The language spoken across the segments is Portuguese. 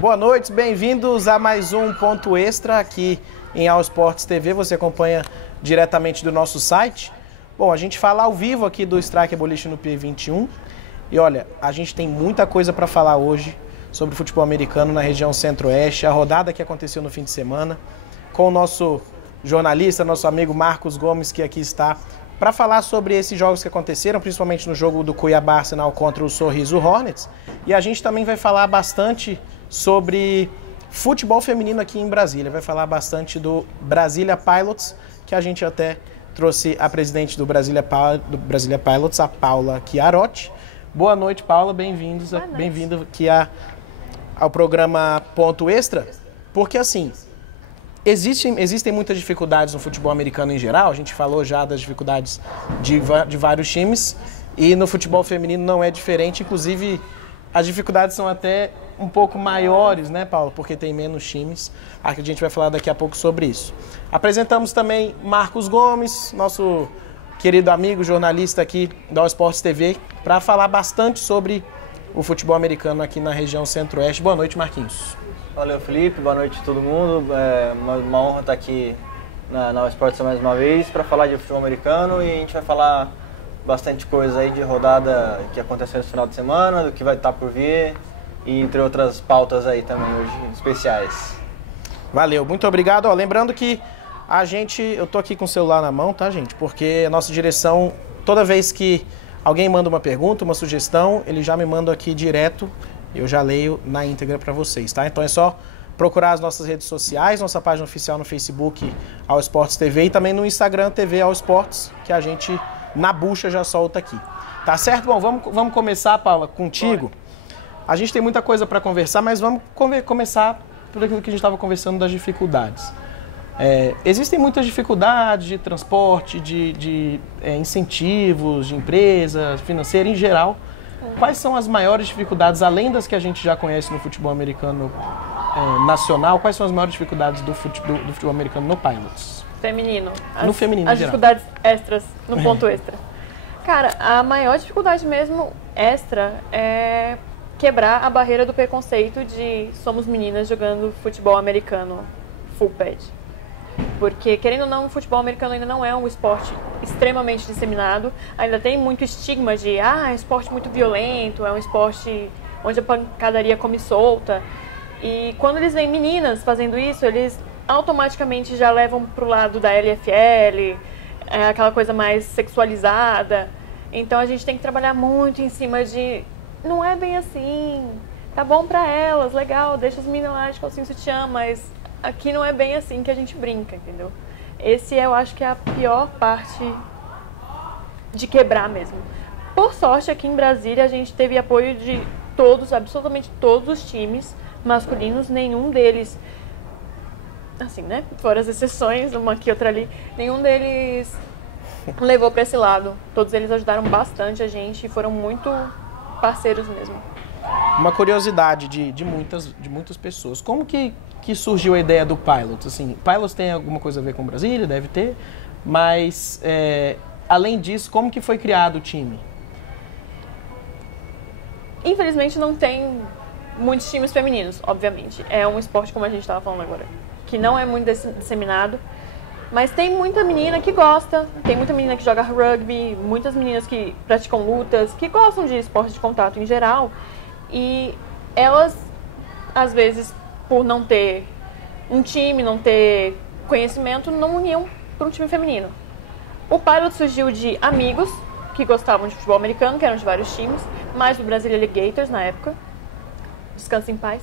Boa noite, bem-vindos a mais um Ponto Extra aqui em All Sports TV. Você acompanha diretamente do nosso site. Bom, a gente fala ao vivo aqui do Strike Boliche no P21. E olha, a gente tem muita coisa para falar hoje sobre futebol americano na região Centro-Oeste. A rodada que aconteceu no fim de semana com o nosso jornalista, nosso amigo Marcos Gomes, que aqui está para falar sobre esses jogos que aconteceram, principalmente no jogo do Cuiabá Arsenal contra o Sorriso Hornets. E a gente também vai falar bastante sobre futebol feminino aqui em Brasília. Vai falar bastante do Brasília Pilots, que a gente até trouxe a presidente do Brasília Pilots, a Paula Chiarotti. Boa noite, Paula. Bem-vindo aqui ao programa Ponto Extra. Porque, assim, existem muitas dificuldades no futebol americano em geral. A gente falou já das dificuldades de vários times. E no futebol feminino não é diferente. Inclusive, as dificuldades são até um pouco maiores, né, Paulo? Porque tem menos times. A gente vai falar daqui a pouco sobre isso. Apresentamos também Marcos Gomes, nosso querido amigo, jornalista aqui da All Sports TV, para falar bastante sobre o futebol americano aqui na região Centro-Oeste. Boa noite, Marquinhos. Valeu, Felipe. Boa noite a todo mundo. É uma honra estar aqui na All Sports mais uma vez para falar de futebol americano, e a gente vai falar bastante coisa aí de rodada que aconteceu nesse final de semana, do que vai estar por vir, e entre outras pautas aí também hoje especiais. Valeu, muito obrigado. Ó, lembrando que eu tô aqui com o celular na mão, tá, gente? Porque a nossa direção, toda vez que alguém manda uma pergunta, uma sugestão, ele já me manda aqui direto, eu já leio na íntegra para vocês, tá? Então é só procurar as nossas redes sociais, nossa página oficial no Facebook, All Sports TV, e também no Instagram, TV All Sports, que a gente, na bucha, já solta aqui. Tá certo? Bom, vamos começar, Paula, contigo. Bora. A gente tem muita coisa para conversar, mas vamos começar por aquilo que a gente estava conversando das dificuldades. Existem muitas dificuldades de transporte, de incentivos, de empresa financeira em geral. Quais são as maiores dificuldades, além das que a gente já conhece no futebol americano nacional, quais são as maiores dificuldades do futebol americano no Pilots? Feminino. No feminino as em geral. Dificuldades extras, no ponto extra. Cara, a maior dificuldade mesmo extra é quebrar a barreira do preconceito de somos meninas jogando futebol americano full pad. Porque, querendo ou não, o futebol americano ainda não é um esporte extremamente disseminado. Ainda tem muito estigma de, é um esporte muito violento, é um esporte onde a pancadaria come solta. E quando eles veem meninas fazendo isso, eles automaticamente já levam pro lado da LFL, aquela coisa mais sexualizada. Então a gente tem que trabalhar muito em cima de, não é bem assim, tá bom pra elas, legal, deixa as meninas lá de calcinha sutiã, mas aqui não é bem assim que a gente brinca, entendeu? Eu acho que é a pior parte de quebrar mesmo. Por sorte, aqui em Brasília, a gente teve apoio de todos, absolutamente todos os times masculinos, nenhum deles, assim, né, fora as exceções, uma aqui, outra ali, nenhum deles levou pra esse lado. Todos eles ajudaram bastante a gente e foram muito parceiros mesmo. Uma curiosidade de muitas pessoas. Como que surgiu a ideia do Pilots? Assim, Pilots tem alguma coisa a ver com Brasília? Deve ter. Mas, além disso, como que foi criado o time? Infelizmente, não tem muitos times femininos, obviamente. É um esporte, como a gente estava falando agora, que não é muito disseminado. Mas tem muita menina que gosta, tem muita menina que joga rugby, muitas meninas que praticam lutas, que gostam de esporte de contato em geral. E elas, às vezes, por não ter um time, não ter conhecimento, não uniam para um time feminino. O Pilot surgiu de amigos que gostavam de futebol americano, que eram de vários times, mais do Brasília Alligators na época. Descanse em paz.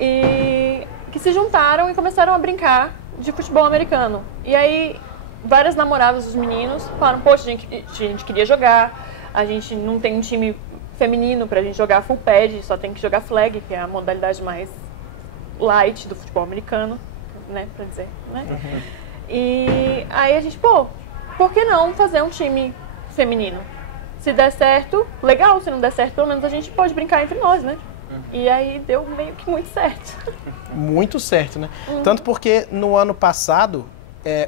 E que se juntaram e começaram a brincar de futebol americano. E aí, várias namoradas dos meninos falaram, poxa, a gente queria jogar, a gente não tem um time feminino pra gente jogar full pad, só tem que jogar flag, que é a modalidade mais light do futebol americano, né, pra dizer, né? Uhum. E aí a gente, por que não fazer um time feminino? Se der certo, legal, se não der certo, pelo menos a gente pode brincar entre nós, né? E aí deu meio que muito certo. Muito certo, né? Tanto porque no ano passado,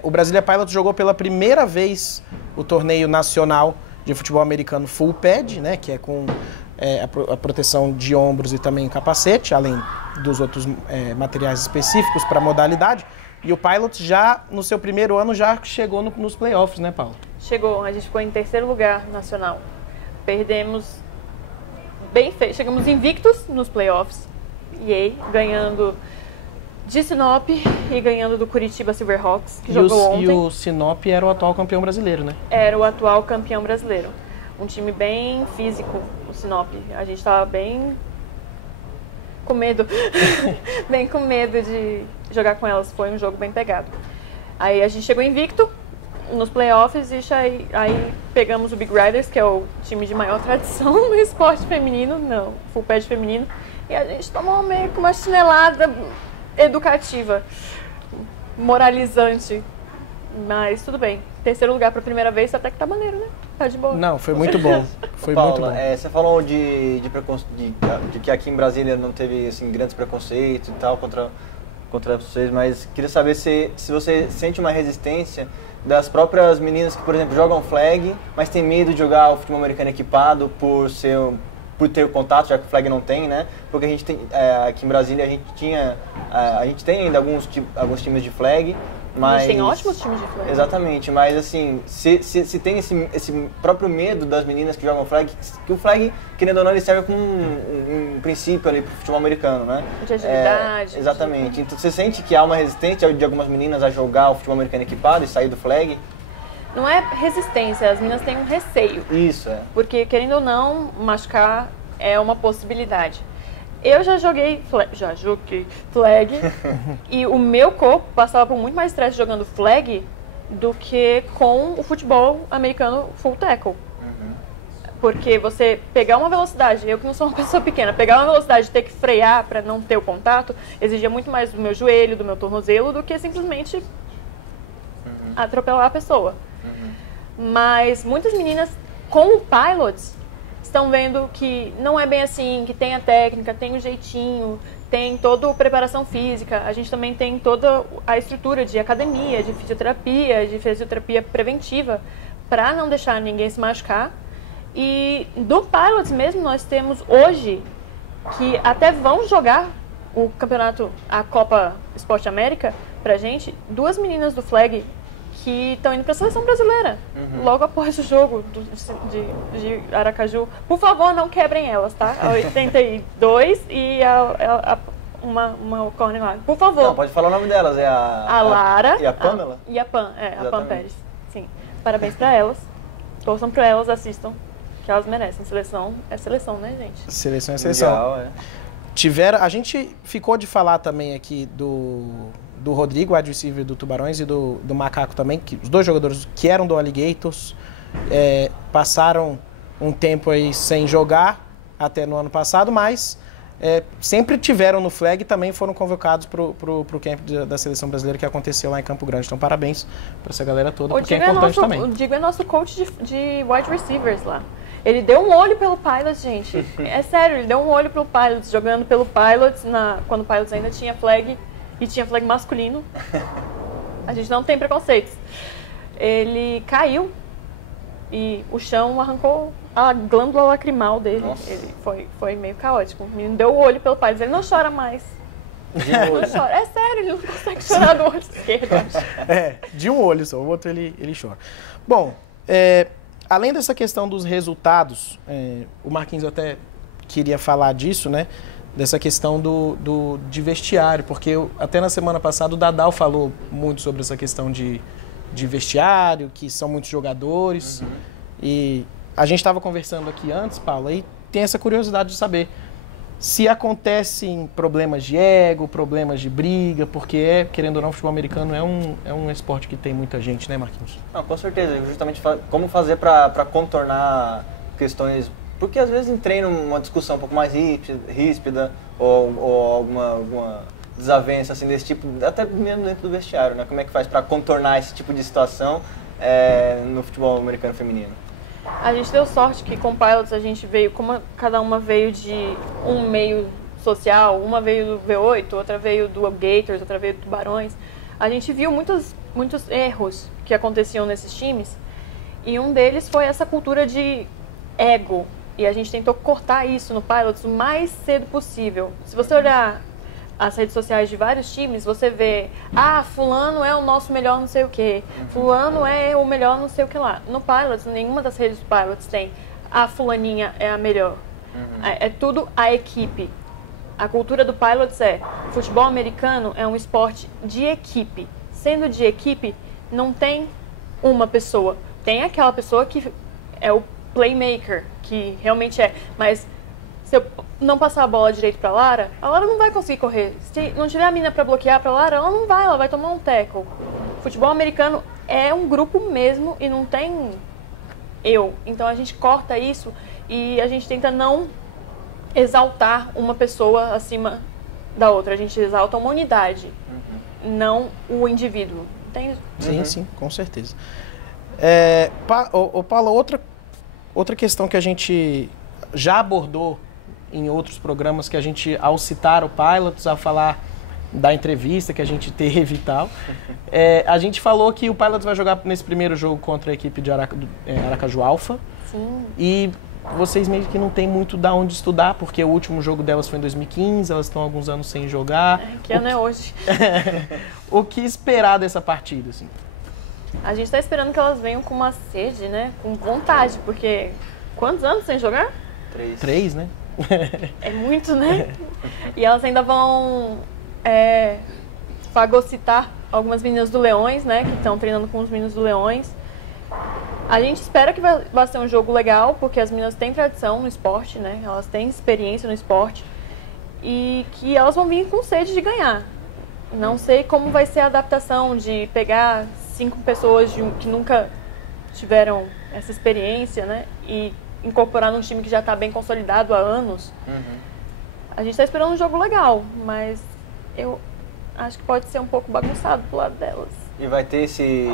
o Brasília Pilots jogou pela primeira vez o torneio nacional de futebol americano full pad, né? Que é com a proteção de ombros e também o capacete, além dos outros materiais específicos para a modalidade. E o Pilots já, no seu primeiro ano, já chegou nos playoffs, né, Paulo? Chegou, a gente ficou em terceiro lugar nacional. Perdemos bem feio, chegamos invictos nos playoffs. Ganhando de Sinop e ganhando do Curitiba Silverhawks, que jogou ontem. E o Sinop era o atual campeão brasileiro, né? Era o atual campeão brasileiro. Um time bem físico, o Sinop. A gente estava bem com medo, bem com medo de jogar com elas. Foi um jogo bem pegado. Aí a gente chegou invicto nos playoffs e aí pegamos o Big Riders, que é o time de maior tradição no esporte feminino, não, full pad feminino. E a gente tomou meio que uma chinelada educativa, moralizante. Mas tudo bem. Terceiro lugar para a primeira vez, até que tá maneiro, né? Tá de boa. Não, foi muito bom. Foi Paula, muito bom. Você falou de que aqui em Brasília não teve assim, grandes preconceitos e tal contra vocês, mas queria saber se você sente uma resistência das próprias meninas que, por exemplo, jogam flag, mas tem medo de jogar o futebol americano equipado por ter o contato, já que o flag não tem, né? Porque a gente tem, aqui em Brasília a gente tem ainda alguns times de flag, mas... A gente tem ótimos times de flag. Exatamente, mas assim, se tem esse próprio medo das meninas que jogam flag, que o flag, querendo ou não, ele serve como um princípio ali pro futebol americano, né? De agilidade. Exatamente. Então você sente que há uma resistência de algumas meninas a jogar o futebol americano equipado e sair do flag? Não é resistência, as meninas têm um receio. Isso, é. Porque, querendo ou não, machucar é uma possibilidade. Eu já joguei flag e o meu corpo passava por muito mais estresse jogando flag do que com o futebol americano full tackle. Porque você pegar uma velocidade, eu que não sou uma pessoa pequena, pegar uma velocidade e ter que frear para não ter o contato, exigia muito mais do meu joelho, do meu tornozelo, do que simplesmente atropelar a pessoa. Mas muitas meninas com o Pilots estão vendo que não é bem assim, que tem a técnica, tem o jeitinho, tem toda a preparação física. A gente também tem toda a estrutura de academia, de fisioterapia preventiva, para não deixar ninguém se machucar. E do Pilots mesmo, nós temos hoje, que até vão jogar o campeonato, a Copa Esporte América, pra gente, 2 meninas do flag que estão indo para a seleção brasileira, logo após o jogo de Aracaju. Por favor, não quebrem elas, tá? A 82 e uma corner lá. Por favor. Não, pode falar o nome delas, é a Lara e a Pamela? E a Pam, a Pam Pérez. Sim. Parabéns para elas. Torçam para elas, assistam, que elas merecem. Seleção é seleção, né, gente? Seleção é seleção. Mundial, a gente ficou de falar também aqui do Rodrigo, wide receiver do Tubarões, e do Macaco também, que os 2 jogadores que eram do Alligators passaram um tempo aí sem jogar até no ano passado, mas sempre tiveram no flag e também foram convocados pro camp da seleção brasileira que aconteceu lá em Campo Grande. Então, parabéns para essa galera toda, porque é importante também. O Digo é nosso coach de wide receivers lá. Ele deu um olho pelo Pilots, gente. É sério, ele deu um olho pelo Pilots, jogando pelo Pilots, quando o Pilots ainda tinha flag, e tinha flag masculino. A gente não tem preconceitos. Ele caiu e o chão arrancou a glândula lacrimal dele. Ele foi meio caótico. O menino deu o olho pelo Pilots. Ele não chora mais. Não chora. É sério, ele não consegue chorar do olho esquerdo. De um olho só, o outro ele chora. Bom, além dessa questão dos resultados, o Marquinhos até queria falar disso, né? Dessa questão de vestiário, porque até na semana passada o Dadal falou muito sobre essa questão de vestiário, que são muitos jogadores. E a gente estava conversando aqui antes, Paulo, e tem essa curiosidade de saber se acontecem problemas de ego, problemas de briga, porque, querendo ou não, o futebol americano é um esporte que tem muita gente, né, Marquinhos? Não, com certeza. Justamente como fazer para contornar questões... Porque às vezes em treino uma discussão um pouco mais ríspida ou alguma desavença assim, desse tipo, até mesmo dentro do vestiário, né? Como é que faz para contornar esse tipo de situação no futebol americano feminino? A gente deu sorte que com o Pilots a gente veio, como cada uma veio de um meio social, uma veio do V8, outra veio do Gators, outra veio do Tubarões. A gente viu muitos erros que aconteciam nesses times e um deles foi essa cultura de ego. E a gente tentou cortar isso no Pilots o mais cedo possível. Se você olhar as redes sociais de vários times, você vê, fulano é o nosso melhor não sei o que, fulano é o melhor não sei o que lá. No Pilots, nenhuma das redes do Pilots tem a fulaninha é a melhor. É tudo a equipe. A cultura do Pilots futebol americano é um esporte de equipe. Sendo de equipe, não tem uma pessoa. Tem aquela pessoa que é o playmaker, que realmente mas se eu não passar a bola direito pra Lara, a Lara não vai conseguir correr. Se não tiver a mina pra bloquear pra Lara, ela vai tomar um tackle. Futebol americano é um grupo mesmo e não tem eu. Então a gente corta isso e a gente tenta não exaltar uma pessoa acima da outra. A gente exalta uma unidade, não o indivíduo. Entende? Sim, com certeza. Paula, outra questão que a gente já abordou em outros programas, que a gente, ao citar o Pilots, ao falar da entrevista que a gente teve e tal, a gente falou que o Pilots vai jogar nesse primeiro jogo contra a equipe de Aracaju Alpha. Sim. E vocês meio que não tem muito da onde estudar, porque o último jogo delas foi em 2015, elas estão há alguns anos sem jogar. Que ano é hoje? O que esperar dessa partida, assim? A gente está esperando que elas venham com uma sede, né? Com vontade, porque quantos anos sem jogar? 3, né? É muito, né? E elas ainda vão fagocitar algumas meninas do Leões, né? Que estão treinando com os meninos do Leões. A gente espera que vai ser um jogo legal, porque as meninas têm tradição no esporte, né? Elas têm experiência no esporte. E que elas vão vir com sede de ganhar. Não sei como vai ser a adaptação de pegar 5 pessoas que nunca tiveram essa experiência, né? E incorporar num time que já está bem consolidado há anos. A gente está esperando um jogo legal, mas eu acho que pode ser um pouco bagunçado pro lado delas. E vai ter esse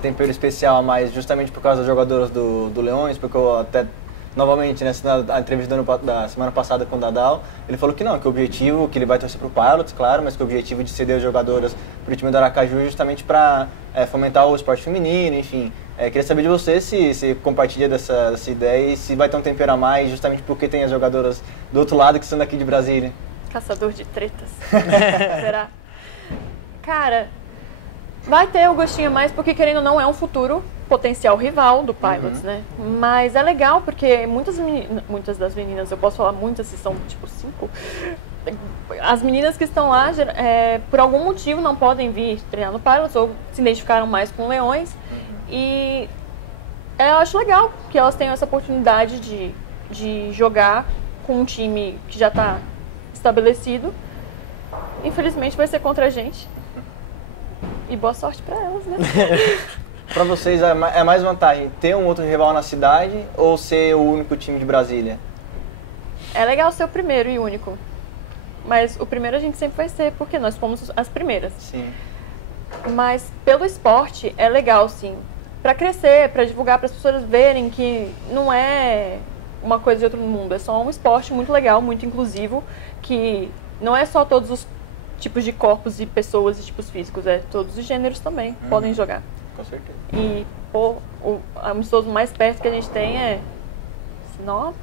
tempero especial a mais justamente por causa das jogadoras do Leões, porque eu até, novamente, na entrevista da semana passada com o Dadal, ele falou que não, que o objetivo, que ele vai torcer pro Pilots, claro, mas que o objetivo de ceder as jogadoras pro time do Aracaju é justamente para fomentar o esporte feminino, enfim. Queria saber de você se compartilha dessa ideia e se vai ter um tempero a mais, justamente porque tem as jogadoras do outro lado que são daqui de Brasília. Caçador de tretas. Será? Cara, vai ter o gostinho a mais, porque querendo ou não é um futuro potencial rival do Pilots, né? Mas é legal porque muitas das meninas, eu posso falar muitas, se são tipo 5, as meninas que estão lá, por algum motivo não podem vir treinar no Pilots ou se identificaram mais com Leões. E eu acho legal que elas tenham essa oportunidade de jogar com um time que já está estabelecido. Infelizmente vai ser contra a gente. E boa sorte para elas, né? Para vocês é mais vantagem ter um outro rival na cidade ou ser o único time de Brasília? É legal ser o primeiro e único. Mas o primeiro a gente sempre vai ser, porque nós fomos as primeiras. Sim. Mas pelo esporte é legal, sim. Para crescer, para divulgar, para as pessoas verem que não é uma coisa de outro mundo. É só um esporte muito legal, muito inclusivo, que não é só todos os tipos de corpos e pessoas e tipos físicos, todos os gêneros também podem jogar. Com certeza. E o amistoso mais perto que a gente tem é Sinop?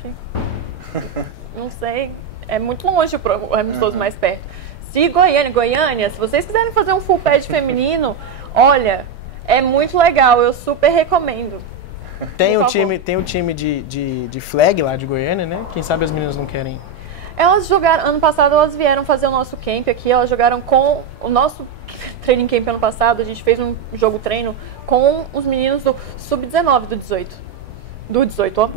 Não sei. É muito longe o amistoso mais perto. Se Goiânia, se vocês quiserem fazer um full pad feminino, olha, é muito legal, eu super recomendo. Tem o time de flag lá de Goiânia, né? Quem sabe as meninas não querem. Elas jogaram, ano passado elas vieram fazer o nosso camp aqui, elas jogaram com o nosso training camp ano passado, a gente fez um jogo treino com os meninos do Sub-19 do 18. Do 18, ó.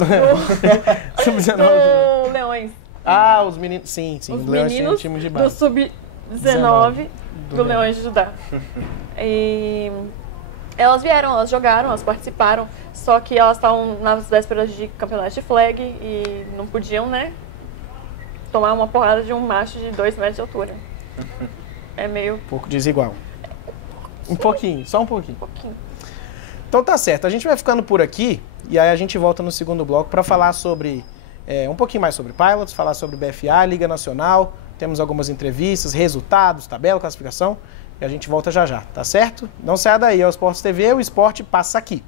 Sub-19. Do Leões. Ah, os meninos, sim. Os Leões meninos time de base. do Sub-19 do Leões de Judá. E elas vieram, elas jogaram, elas participaram, só que elas estavam nas vésperas de campeonato de flag e não podiam, né, tomar uma porrada de um macho de 2 metros de altura. É meio... Um pouco desigual. Um pouquinho, só um pouquinho. Então tá certo, a gente vai ficando por aqui e aí a gente volta no segundo bloco para falar sobre, um pouquinho mais sobre Pilots, falar sobre BFA, Liga Nacional, temos algumas entrevistas, resultados, tabela, classificação e a gente volta já já, tá certo? Não saia daí, é o Esportes TV, o esporte passa aqui.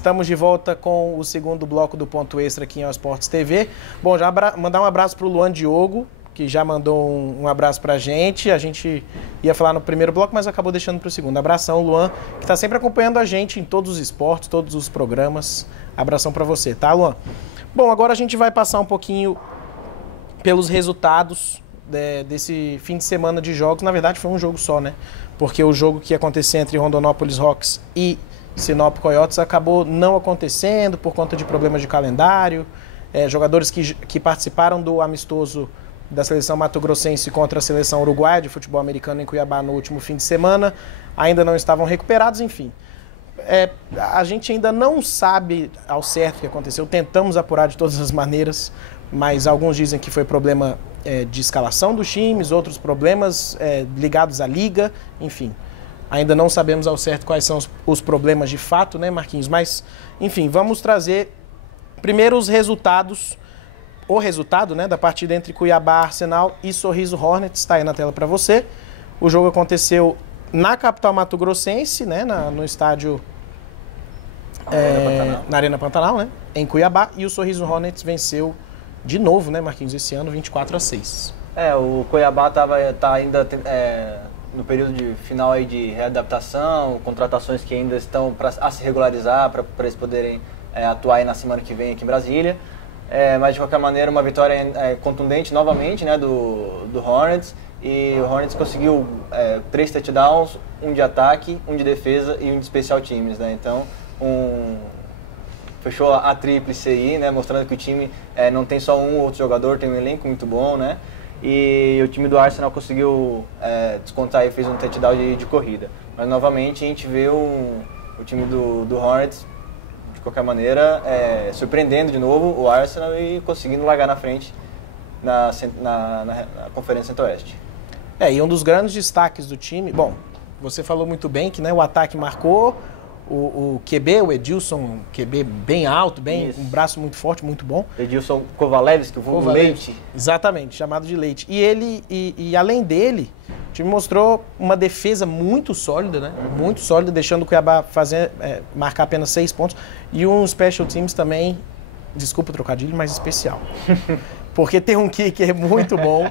Estamos de volta com o segundo bloco do Ponto Extra aqui em All Sports TV. Bom, já mandar um abraço para o Luan Diogo, que já mandou um abraço para a gente. A gente ia falar no primeiro bloco, mas acabou deixando para o segundo. Abração, Luan, que está sempre acompanhando a gente em todos os esportes, todos os programas. Abração para você, tá, Luan? Bom, agora a gente vai passar um pouquinho pelos resultados desse fim de semana de jogos. Na verdade, foi um jogo só, né? Porque o jogo que ia acontecer entre Rondonópolis Rocks e Sinop Coyotes acabou não acontecendo por conta de problemas de calendário. Jogadores que participaram do amistoso da seleção mato-grossense contra a seleção uruguaia de futebol americano em Cuiabá no último fim de semana ainda não estavam recuperados, enfim. A gente ainda não sabe ao certo o que aconteceu, tentamos apurar de todas as maneiras, mas alguns dizem que foi problema de escalação dos times, outros problemas ligados à liga, enfim. Ainda não sabemos ao certo quais são os problemas de fato, né, Marquinhos? Mas, enfim, vamos trazer primeiro os resultados, o resultado, né, da partida entre Cuiabá Arsenal e Sorriso Hornets, está aí na tela para você. O jogo aconteceu na capital mato-grossense, né, no estádio na Arena Pantanal, né, em Cuiabá, e o Sorriso Hornets venceu de novo, né, Marquinhos, esse ano, 24-6. O Cuiabá tá ainda no período de final aí de readaptação, contratações que ainda estão a se regularizar para eles poderem atuar aí na semana que vem aqui em Brasília. Mas de qualquer maneira, uma vitória contundente novamente, né, do Hornets. E o Hornets conseguiu 3 touchdowns, um de ataque, um de defesa e um de special teams, né? Então, fechou a tríplice aí, né, mostrando que o time não tem só um ou outro jogador, tem um elenco muito bom, né? E o time do Arsenal conseguiu descontar e fez um touchdown de corrida. Mas novamente a gente vê o time do Hornets, de qualquer maneira, surpreendendo de novo o Arsenal e conseguindo largar na frente na Conferência Centro-Oeste. E um dos grandes destaques do time, bom, você falou muito bem que, né, o ataque marcou, o QB, o Edilson, QB bem alto, um braço muito forte, muito bom. Edilson Kovalevski, o vulgo Leite. Exatamente, chamado de Leite. E ele, e além dele, o time mostrou uma defesa muito sólida, né? Muito sólida, deixando o Cuiabá marcar apenas 6 pontos. E um special teams também, desculpa o trocadilho, mas especial. Porque tem um kicker muito bom,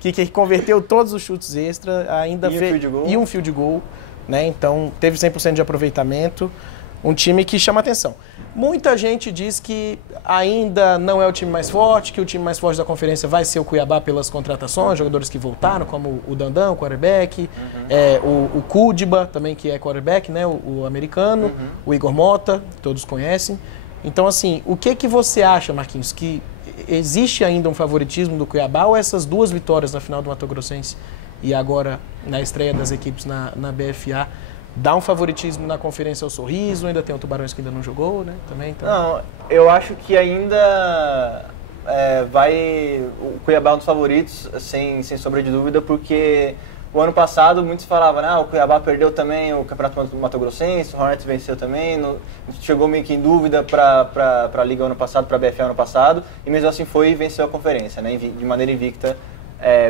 kicker que converteu todos os chutes extra, ainda fez um field goal. Né? Então, teve 100% de aproveitamento, um time que chama atenção. Muita gente diz que ainda não é o time mais forte, que o time mais forte da conferência vai ser o Cuiabá pelas contratações, jogadores que voltaram, como o Dandan, o quarterback, o Kudiba, também que é quarterback, né? o americano, o Igor Mota, todos conhecem. Então, assim, o que você acha, Marquinhos, que existe ainda um favoritismo do Cuiabá ou essas 2 vitórias na final do Mato Grossense e agora na estreia das equipes na BFA, dá um favoritismo na conferência ao Sorriso? Ainda tem o Tubarões que ainda não jogou, né? Também, então... Não, eu acho que ainda o Cuiabá é um dos favoritos, sem sombra de dúvida, porque o ano passado muitos falavam, o Cuiabá perdeu também o Campeonato Mato Grossense, o Hornets venceu também, chegou meio que em dúvida para a Liga ano passado, para a BFA ano passado, e mesmo assim foi e venceu a conferência, né? De maneira invicta,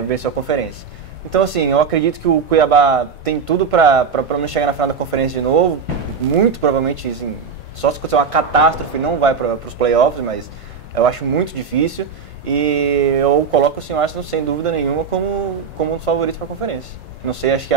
venceu a conferência. Então, assim, eu acredito que o Cuiabá tem tudo para não chegar na final da conferência de novo. Muito provavelmente, assim, só se acontecer uma catástrofe, não vai para os playoffs, mas eu acho muito difícil. E eu coloco o Arsenal, sem dúvida nenhuma, como um dos favoritos para a conferência. Não sei, acho que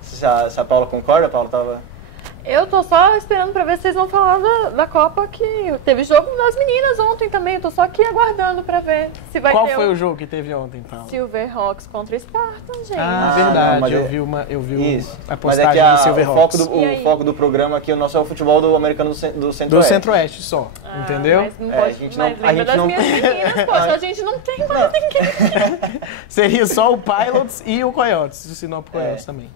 se a Paula concorda, a Paula estava... Eu tô só esperando pra ver se vocês vão falar da Copa, que teve jogo das meninas ontem também. Eu tô só aqui aguardando pra ver se vai ter. Qual foi o jogo que teve ontem, então? Silverhawks contra Spartan, gente. Verdade. Não, eu vi a postagem do Silverhawks. O foco do programa aqui, o nosso é o futebol do americano do Centro-Oeste. Do Centro-Oeste só, entendeu? Mas não pode, lembra das minhas meninas, poxa, a gente não tem mais ninguém. Seria só o Pilots e o Coyotes, o Sinop Coyotes também.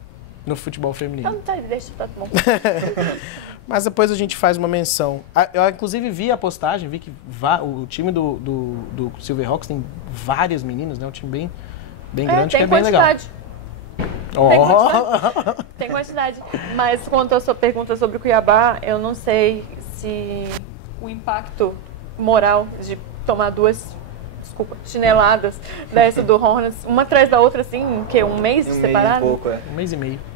No futebol feminino. Então tá, deixa, tá bom. Mas depois a gente faz uma menção. Eu inclusive vi a postagem, vi que o time do Silverhawks tem várias meninas, né? Um time bem grande, que é bem legal. Tem quantidade. Mas quanto à sua pergunta sobre o Cuiabá, eu não sei se o impacto moral de tomar 2 chineladas dessa do Hornets, uma atrás da outra, assim, que um mês separado? Um mês e pouco, Um mês e meio.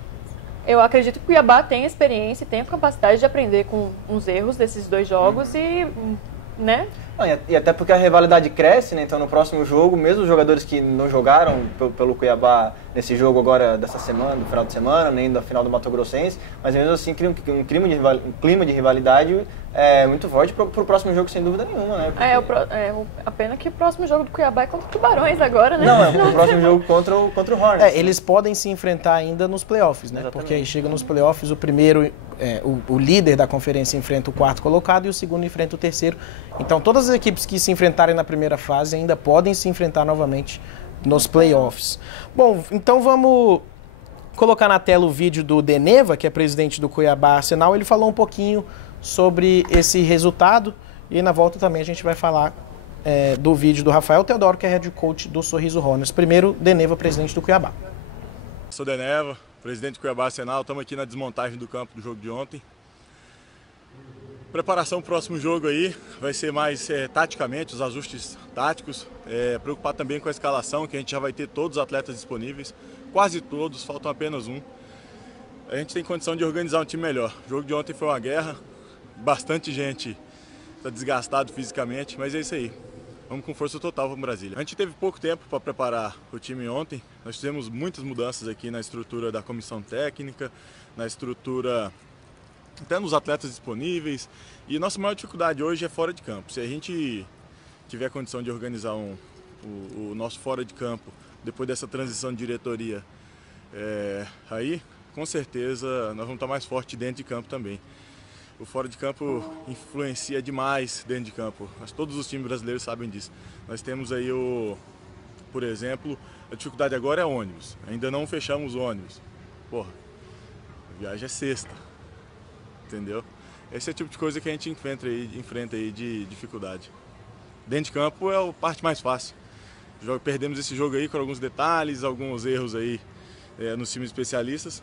Eu acredito que o Cuiabá tem experiência e tem a capacidade de aprender com os erros desses 2 jogos e, né? E até porque a rivalidade cresce, né? Então no próximo jogo, mesmo os jogadores que não jogaram pelo Cuiabá nesse jogo agora dessa semana, do final de semana, nem da final do Mato Grossense, mas mesmo assim cria um clima de rivalidade muito forte pro próximo jogo, sem dúvida nenhuma, né? Porque... a pena que o próximo jogo do Cuiabá é contra o Tubarões agora, né? Não, o próximo jogo contra o Hornets. Eles podem se enfrentar ainda nos playoffs, né? Exatamente. Porque aí chega nos playoffs, o primeiro, o líder da conferência enfrenta o 4º colocado e o segundo enfrenta o 3º. Então todas as equipes que se enfrentarem na primeira fase ainda podem se enfrentar novamente nos playoffs. Bom, então vamos colocar na tela o vídeo do Deneva, que é presidente do Cuiabá Arsenal. Ele falou um pouquinho sobre esse resultado e na volta também a gente vai falar do vídeo do Rafael Teodoro, que é head coach do Sorriso Hornets. Primeiro, Deneva, presidente do Cuiabá. Sou Deneva, presidente do Cuiabá Arsenal. Estamos aqui na desmontagem do campo do jogo de ontem. Preparação para o próximo jogo aí vai ser mais taticamente, os ajustes táticos, preocupar também com a escalação, que a gente já vai ter todos os atletas disponíveis, quase todos, faltam apenas um. A gente tem condição de organizar um time melhor. O jogo de ontem foi uma guerra, bastante gente está desgastado fisicamente, mas é isso aí. Vamos com força total para Brasília. A gente teve pouco tempo para preparar o time ontem, nós fizemos muitas mudanças aqui na estrutura da comissão técnica, na estrutura... até nos atletas disponíveis, e nossa maior dificuldade hoje é fora de campo. Se a gente tiver condição de organizar o nosso fora de campo depois dessa transição de diretoria, aí com certeza nós vamos estar mais forte dentro de campo também. O fora de campo influencia demais dentro de campo, mas todos os times brasileiros sabem disso. Nós temos aí por exemplo, a dificuldade agora é ônibus, ainda não fechamos o ônibus. Porra, a viagem é sexta. Entendeu? Esse é o tipo de coisa que a gente enfrenta aí de dificuldade. Dentro de campo é a parte mais fácil. Perdemos esse jogo aí com alguns detalhes, alguns erros aí nos times especialistas,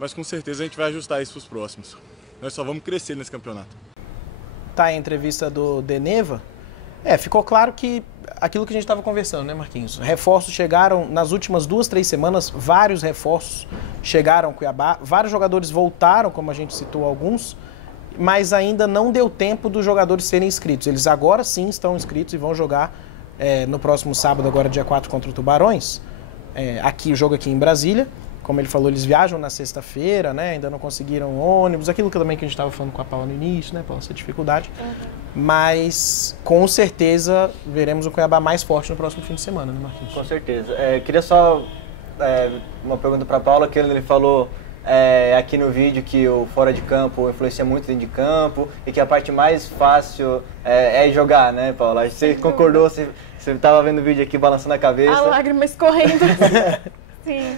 mas com certeza a gente vai ajustar isso para os próximos. Nós só vamos crescer nesse campeonato. Tá aí a entrevista do Deneva. Ficou claro que aquilo que a gente estava conversando, né, Marquinhos? Reforços chegaram nas últimas 2, 3 semanas, vários reforços chegaram ao Cuiabá, vários jogadores voltaram, como a gente citou alguns, mas ainda não deu tempo dos jogadores serem inscritos. Eles agora sim estão inscritos e vão jogar no próximo sábado, agora dia 4, contra o Tubarões. O jogo aqui em Brasília. Como ele falou, eles viajam na sexta-feira, né? Ainda não conseguiram ônibus, aquilo que também que a gente estava falando com a Paula no início, né, Paula, essa dificuldade. Mas, com certeza, veremos o Cuiabá mais forte no próximo fim de semana, né, Marquinhos? Com certeza. Queria só uma pergunta para a Paula, que ele falou aqui no vídeo que o fora de campo influencia muito dentro de campo e que a parte mais fácil é jogar, né, Paula? Você concordou, você estava vendo o vídeo aqui balançando a cabeça. A lágrima escorrendo. Sim.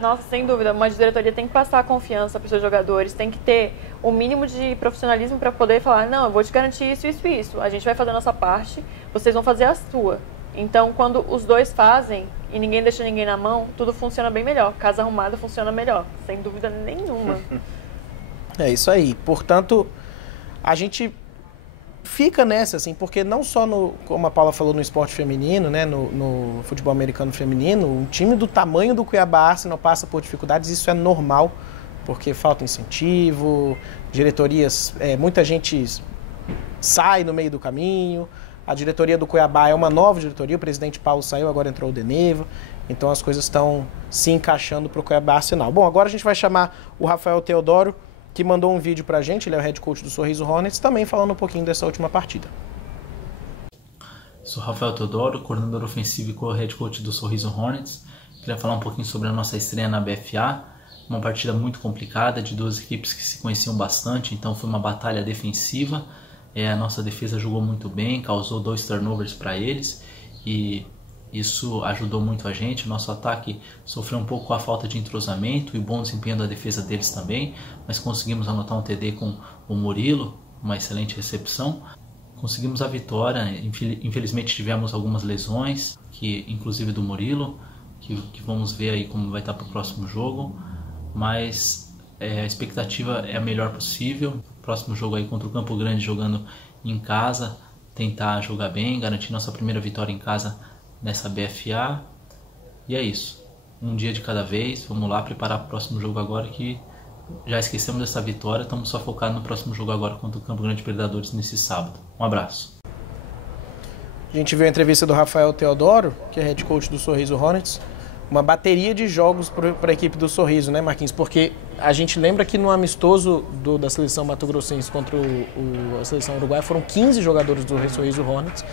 Nossa, sem dúvida, uma diretoria tem que passar a confiança para os seus jogadores, tem que ter o mínimo de profissionalismo para poder falar, não, eu vou te garantir isso, isso e isso, a gente vai fazer a nossa parte, vocês vão fazer a sua. Então, quando os dois fazem e ninguém deixa ninguém na mão, tudo funciona bem melhor, casa arrumada funciona melhor, sem dúvida nenhuma. É isso aí, portanto, a gente fica nessa, assim, porque não só como a Paula falou, no esporte feminino, né, no futebol americano feminino, um time do tamanho do Cuiabá Arsenal passa por dificuldades, isso é normal, porque falta incentivo, diretorias, muita gente sai no meio do caminho, a diretoria do Cuiabá é uma nova diretoria, o presidente Paulo saiu, agora entrou o Deneva, então as coisas estão se encaixando para o Cuiabá Arsenal. Bom, agora a gente vai chamar o Rafael Teodoro, que mandou um vídeo pra gente, ele é o head coach do Sorriso Hornets, também falando um pouquinho dessa última partida. Sou Rafael Teodoro, coordenador ofensivo e co-head coach do Sorriso Hornets. Queria falar um pouquinho sobre a nossa estreia na BFA, uma partida muito complicada, de 2 equipes que se conheciam bastante, então foi uma batalha defensiva. A nossa defesa jogou muito bem, causou 2 turnovers para eles e isso ajudou muito a gente. O nosso ataque sofreu um pouco com a falta de entrosamento e o bom desempenho da defesa deles também, mas conseguimos anotar um TD com o Murilo, uma excelente recepção. Conseguimos a vitória, infelizmente tivemos algumas lesões, que inclusive do Murilo, que vamos ver aí como vai estar para o próximo jogo, mas a expectativa é a melhor possível. Próximo jogo aí contra o Campo Grande, jogando em casa, tentar jogar bem, garantir nossa primeira vitória em casa nessa BFA, e é isso, um dia de cada vez, vamos lá preparar o próximo jogo agora que já esquecemos dessa vitória, estamos só focados no próximo jogo agora contra o Campo Grande Predadores nesse sábado. Um abraço. A gente viu a entrevista do Rafael Teodoro, que é head coach do Sorriso Hornets, uma bateria de jogos para a equipe do Sorriso, né, Marquinhos? Porque a gente lembra que no amistoso da seleção mato-grossense contra a seleção uruguaia foram 15 jogadores do Sorriso Hornets.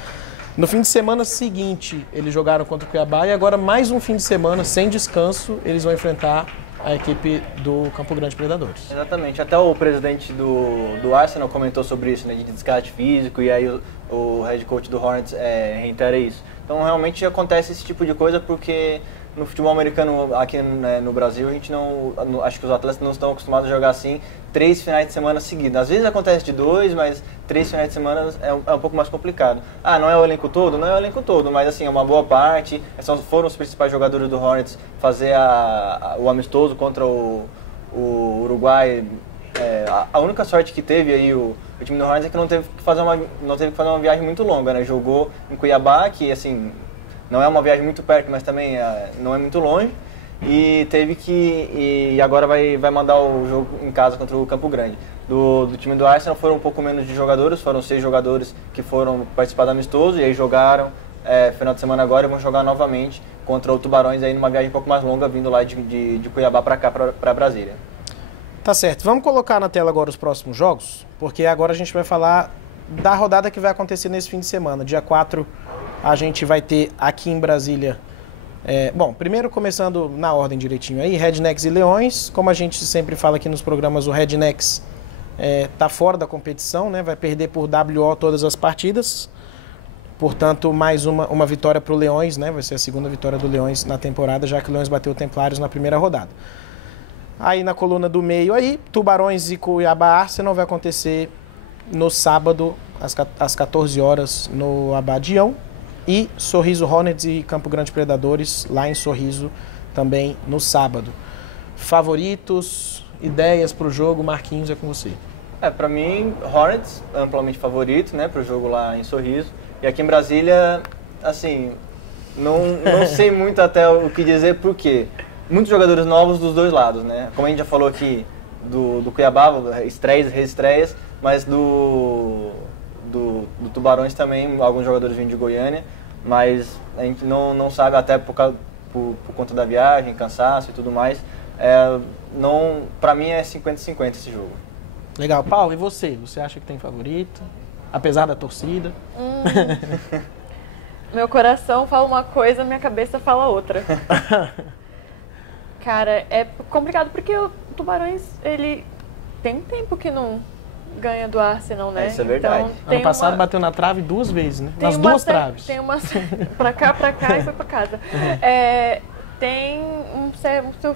No fim de semana seguinte, eles jogaram contra o Cuiabá e agora mais um fim de semana, sem descanso, eles vão enfrentar a equipe do Campo Grande Predadores. Exatamente. Até o presidente do Arsenal comentou sobre isso, né, de desgaste físico, e aí o head coach do Hornets reitera isso. Então, realmente acontece esse tipo de coisa porque no futebol americano aqui, né, no Brasil, a gente acho que os atletas não estão acostumados a jogar assim 3 finais de semana seguidos. Às vezes acontece de 2, mas 3 finais de semana é um pouco mais complicado. Não é o elenco todo? Não é o elenco todo, mas assim, é uma boa parte. Foram os principais jogadores do Hornets fazer o amistoso contra o Uruguai. A única sorte que teve aí o time do Hornets é que não teve que fazer uma viagem muito longa, né? Jogou em Cuiabá, que assim, não é uma viagem muito perto, mas também não é muito longe. E agora vai mandar o jogo em casa contra o Campo Grande. Do time do Arsenal foram um pouco menos de jogadores, foram 6 jogadores que foram participar do amistoso e aí jogaram final de semana agora e vão jogar novamente contra o Tubarões aí numa viagem um pouco mais longa, vindo lá de Cuiabá para cá, para Brasília. Tá certo, vamos colocar na tela agora os próximos jogos, porque agora a gente vai falar da rodada que vai acontecer nesse fim de semana. Dia 4 a gente vai ter aqui em Brasília. Bom, primeiro começando na ordem direitinho aí, Rednecks e Leões. Como a gente sempre fala aqui nos programas, o Rednecks tá fora da competição, né? Vai perder por WO todas as partidas. Portanto, mais uma vitória para o Leões, né? Vai ser a segunda vitória do Leões na temporada, já que o Leões bateu o Templários na primeira rodada. Aí na coluna do meio aí, Tubarões e Cuiabá Arsenal vai acontecer no sábado, às 14 horas, no Abadião. E Sorriso Hornets e Campo Grande Predadores, lá em Sorriso, também no sábado. Favoritos, ideias para o jogo, Marquinhos, é com você. Para mim, Hornets, amplamente favorito, né, para o jogo lá em Sorriso. E aqui em Brasília, assim, não sei muito até o que dizer, porque muitos jogadores novos dos dois lados, né? Como a gente já falou aqui do Cuiabá, estreias, reestreias, mas do Tubarões também, alguns jogadores vêm de Goiânia, mas a gente não sabe, até por conta da viagem, cansaço e tudo mais. Pra mim é 50-50 esse jogo. Legal. Paulo, e você? Você acha que tem favorito? Apesar da torcida? Meu coração fala uma coisa, minha cabeça fala outra. Cara, é complicado porque o Tubarões, ele tem um tempo que não ganha do Arsenal, né? Isso é verdade. Então, ano passado bateu na trave 2 vezes, né? Nas 2 traves. Tem uma pra cá e foi pra casa. Tem